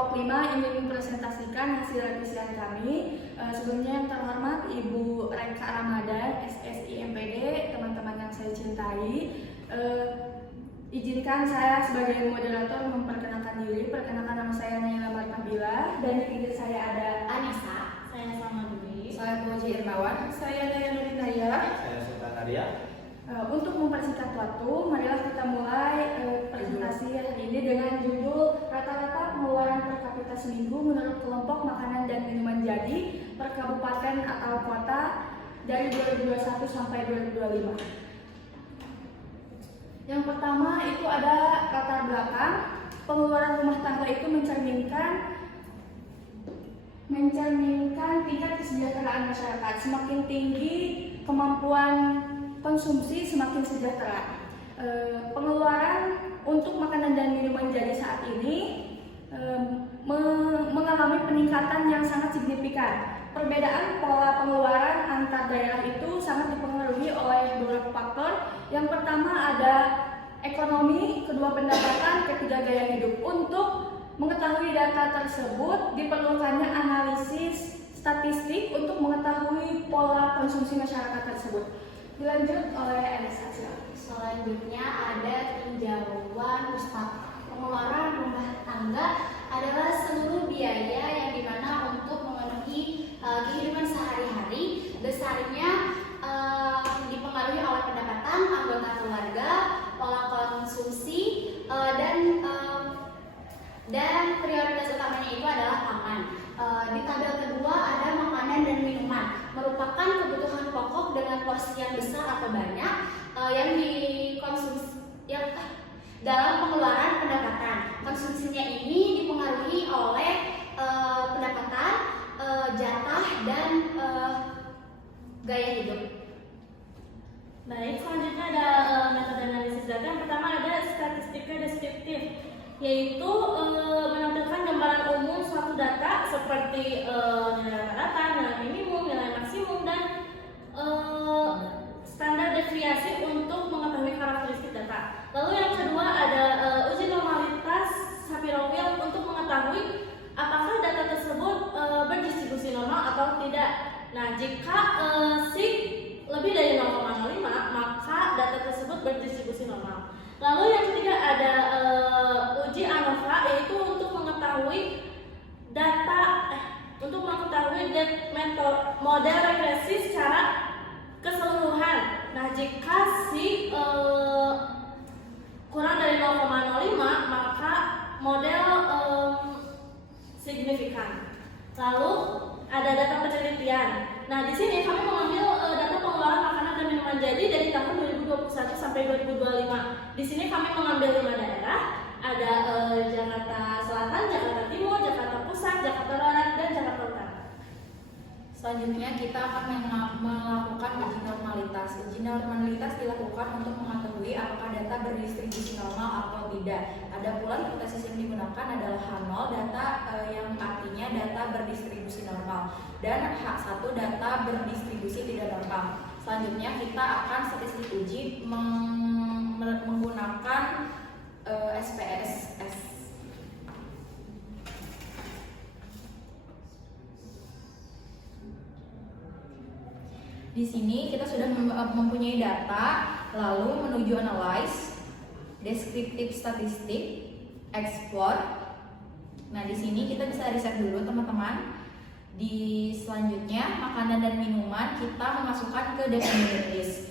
kelompok 5 ingin mempresentasikan hasil revisian kami. Sebelumnya yang terhormat Ibu Reka Ramadan, SSI MPD, teman-teman yang saya cintai. Izinkan saya sebagai moderator memperkenalkan diri. Perkenalkan, nama saya Naila Martabila, dan di pinggir saya ada Anissa, saya sama Dwi, saya Puji Irmawan, saya Daya Nurindaya, saya Sultan Arya. Untuk mempersingkat waktu, marilah kita mulai presentasi hari ini dengan judul rata-rata pengeluaran per kapita seminggu menurut kelompok makanan dan minuman jadi per kabupaten atau kota dari 2021 sampai 2025. Yang pertama itu ada latar belakang. Pengeluaran rumah tangga itu mencerminkan tingkat kesejahteraan masyarakat. Semakin tinggi kemampuan konsumsi, semakin sejahtera. Pengeluaran untuk makanan dan minuman jadi saat ini mengalami peningkatan yang sangat signifikan. Perbedaan pola pengeluaran antar daerah itu sangat dipengaruhi oleh beberapa faktor. Yang pertama ada ekonomi, kedua pendapatan, ketiga gaya hidup. Untuk mengetahui data tersebut diperlukannya analisis statistik untuk mengetahui pola konsumsi masyarakat tersebut. Dilanjut oleh Anissa. Selanjutnya ada tinjauan pustaka. Pengeluaran rumah tangga adalah seluruh biaya yang dimana untuk memenuhi kehidupan sehari-hari. Besarnya dipengaruhi oleh pendapatan anggota keluarga, pola konsumsi, dan prioritas utamanya itu adalah pangan. Di tabel kedua ada makanan dan minuman, merupakan kebutuhan pokok dengan porsi yang besar atau banyak yang dikonsumsi dalam pengeluaran pendapatan. Konsumsinya ini dipengaruhi oleh pendapatan, jatah, dan gaya hidup. Baik, selanjutnya ada metode analisis data. Yang pertama ada statistika deskriptif, yaitu menampilkan gambaran umum suatu data seperti nilai rata-rata, nilai minimum, nilai maksimum, dan standar deviasi untuk mengetahui karakteristik data. Lalu yang kedua ada uji normalitas Shapiro-Wilk untuk mengetahui apakah data tersebut berdistribusi normal atau tidak. Nah, jika sig lebih dari 0,05 maka data tersebut berdistribusi normal. Lalu yang ketiga ada uji ANOVA, yaitu untuk mengetahui model regresi secara keseluruhan. Nah, jika si kurang dari 0,05 maka model signifikan. Lalu ada data penelitian. Nah, di sini kami mengambil data pengeluaran makanan dan minuman jadi dari tahun 2021 sampai 2025. Di sini kami mengambil 5 daerah. Ada Jakarta Selatan, Jakarta Timur, Jakarta Pusat, Jakarta Barat, dan Jakarta Utara. Selanjutnya kita akan melakukan uji normalitas. Uji normalitas dilakukan untuk mengetahui apakah data berdistribusi normal atau tidak. Ada pula hipotesis yang digunakan adalah H0, data yang artinya data berdistribusi normal, dan H1, data berdistribusi tidak normal. Selanjutnya kita akan statistik uji menggunakan SPSS. Di sini kita sudah mempunyai data, lalu menuju analyze, deskriptif statistik, explore. Nah, di sini kita bisa riset dulu teman-teman. Di selanjutnya makanan dan minuman kita memasukkan ke definition list.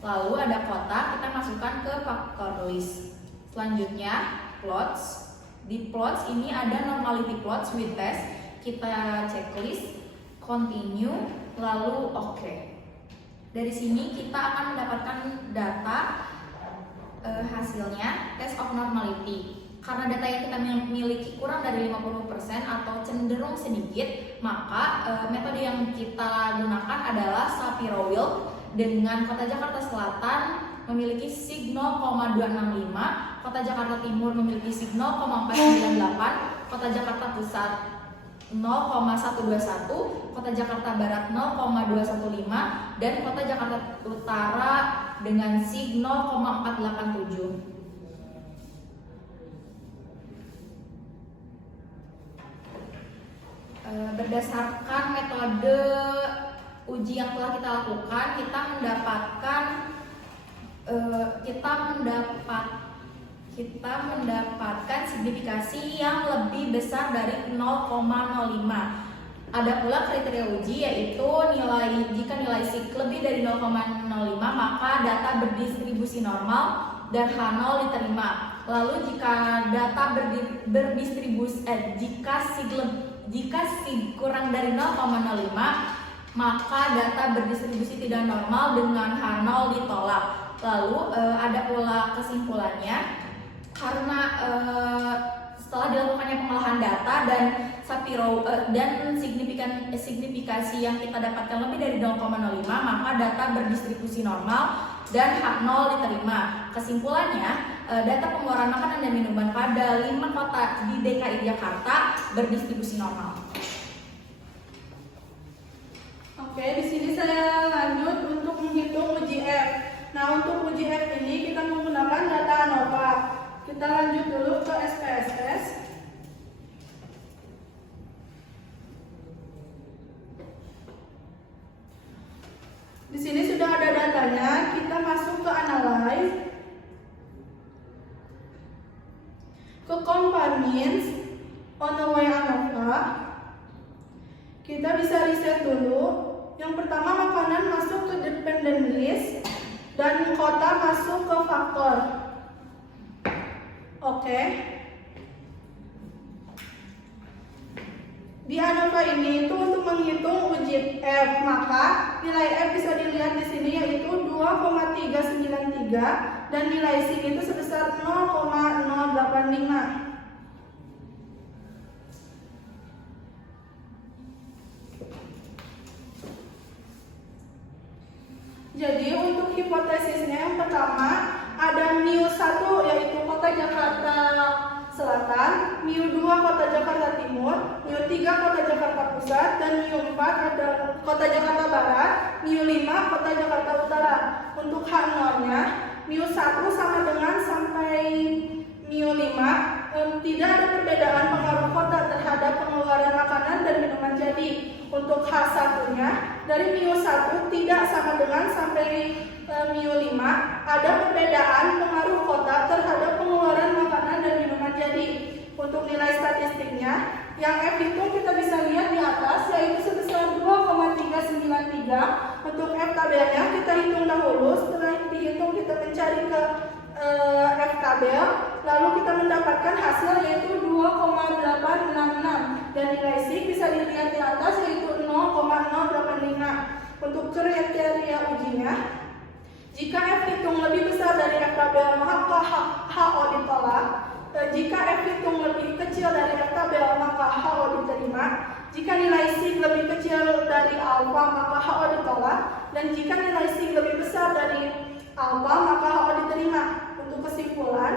Lalu ada kota, kita masukkan ke factor list. Selanjutnya plots. Di plots ini ada normality plots with test. Kita checklist, continue, lalu oke. Dari sini kita akan mendapatkan data hasilnya test of normality. Karena data yang kita miliki kurang dari 50% atau cenderung sedikit, maka metode yang kita gunakan adalah Shapiro-Wilk dengan kota Jakarta Selatan memiliki sig 0,265, kota Jakarta Timur memiliki sig 0,498, kota Jakarta Pusat 0,121, kota Jakarta Barat 0,215, dan kota Jakarta Utara dengan sig 0,487. berdasarkan metode uji yang telah kita lakukan, kita mendapatkan signifikasi yang lebih besar dari 0,05. Ada pula kriteria uji, yaitu jika nilai SIG lebih dari 0,05 maka data berdistribusi normal dan H0 diterima. Lalu jika data jika SIG kurang dari 0,05 maka data berdistribusi tidak normal dengan H0 ditolak. Lalu ada pula kesimpulannya, karena setelah dilakukannya pengolahan data dan signifikasi yang kita dapatkan lebih dari 0,05 maka data berdistribusi normal dan H0 diterima. Kesimpulannya, data pengeluaran makanan dan minuman pada 5 kota di DKI Jakarta berdistribusi normal. Oke, di sini saya lanjut untuk menghitung uji F. Nah, untuk uji F ini kita menggunakan data ANOVA. Kita lanjut dulu ke SPSS. Di sini sudah ada datanya, kita masuk ke Analyze, ke Components, on the way ANOVA. Kita bisa riset dulu. Yang pertama, makanan masuk ke dependent list dan kota masuk ke faktor. Oke. Di ANOVA ini itu untuk menghitung uji F, maka nilai F bisa dilihat di sini yaitu 2,393 dan nilai SIG itu sebesar 0,085. Jadi untuk hipotesisnya yang pertama ada μ1 yaitu kota Jakarta Selatan, μ2 kota Jakarta Timur, μ3 kota Jakarta Pusat, dan μ4 ada kota Jakarta Barat, μ5 kota Jakarta Utara. Untuk H0-nya μ1 sama dengan sampai μ5 tidak ada perbedaan pengaruh kota terhadap pengeluaran makanan dan minuman jadi. Untuk H1-nya dari μ1 tidak sama dengan sampai μ5 ada perbedaan pengaruh kota terhadap pengeluaran makanan dan minuman jadi. Untuk nilai statistiknya yang F itu kita bisa lihat di atas yaitu sebesar 2,393. Untuk F tabelnya kita hitung dahulu, setelah dihitung kita mencari ke F tabel, lalu kita mendapatkan hasil yaitu 2,866 dan nilai SIG bisa dilihat di atas yaitu 0,085. Untuk kriteria ujinya, jika F hitung lebih besar dari F tabel maka HO ditolak. Jika F hitung lebih kecil dari F tabel maka HO diterima. Jika nilai SIG lebih kecil dari alfa maka HO ditolak. Dan jika nilai SIG lebih besar dari alfa maka HO diterima. Untuk kesimpulan,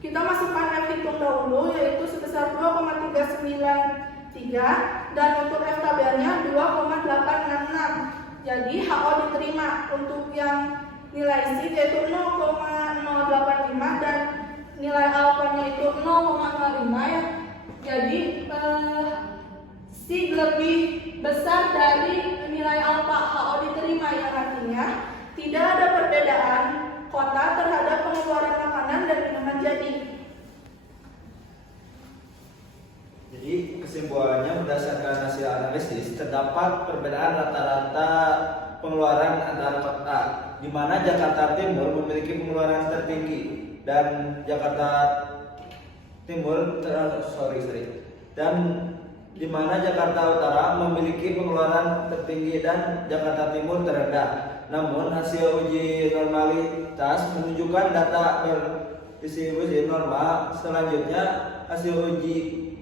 kita masukkan F hitung dahulu yaitu sebesar 2,393 dan untuk F tabelnya 2,866. Jadi HO diterima. Untuk yang nilai SIG yaitu 0,085 dan nilai alfanya itu 0,05 ya. Jadi SIG lebih besar dari nilai alfa, HO diterima, yang artinya tidak ada perbedaan kota terhadap pengeluaran makanan dan minuman jadi. Jadi kesimpulannya berdasarkan hasil analisis terdapat perbedaan rata-rata pengeluaran antara kota, di mana Jakarta Timur memiliki pengeluaran tertinggi dan Jakarta Timur dan di mana Jakarta Utara memiliki pengeluaran tertinggi dan Jakarta Timur terendah. Namun hasil uji normalitas menunjukkan data berdistribusi normal. Selanjutnya hasil uji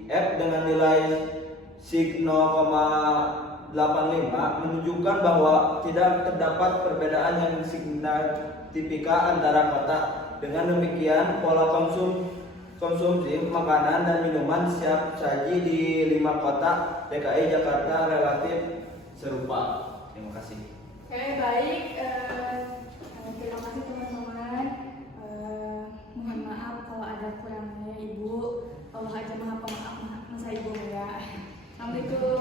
F dengan nilai SIG 0,85 menunjukkan bahwa tidak terdapat perbedaan yang signifikan antara kota. Dengan demikian, pola konsumsi makanan dan minuman siap saji di 5 kota DKI Jakarta relatif serupa. Terima kasih. Oke, baik. Terima kasih teman-teman. Mohon maaf kalau ada kurangnya Ibu. Allah aja maha pemaaf, masa Ibu ya. Namun Assalamualaikum.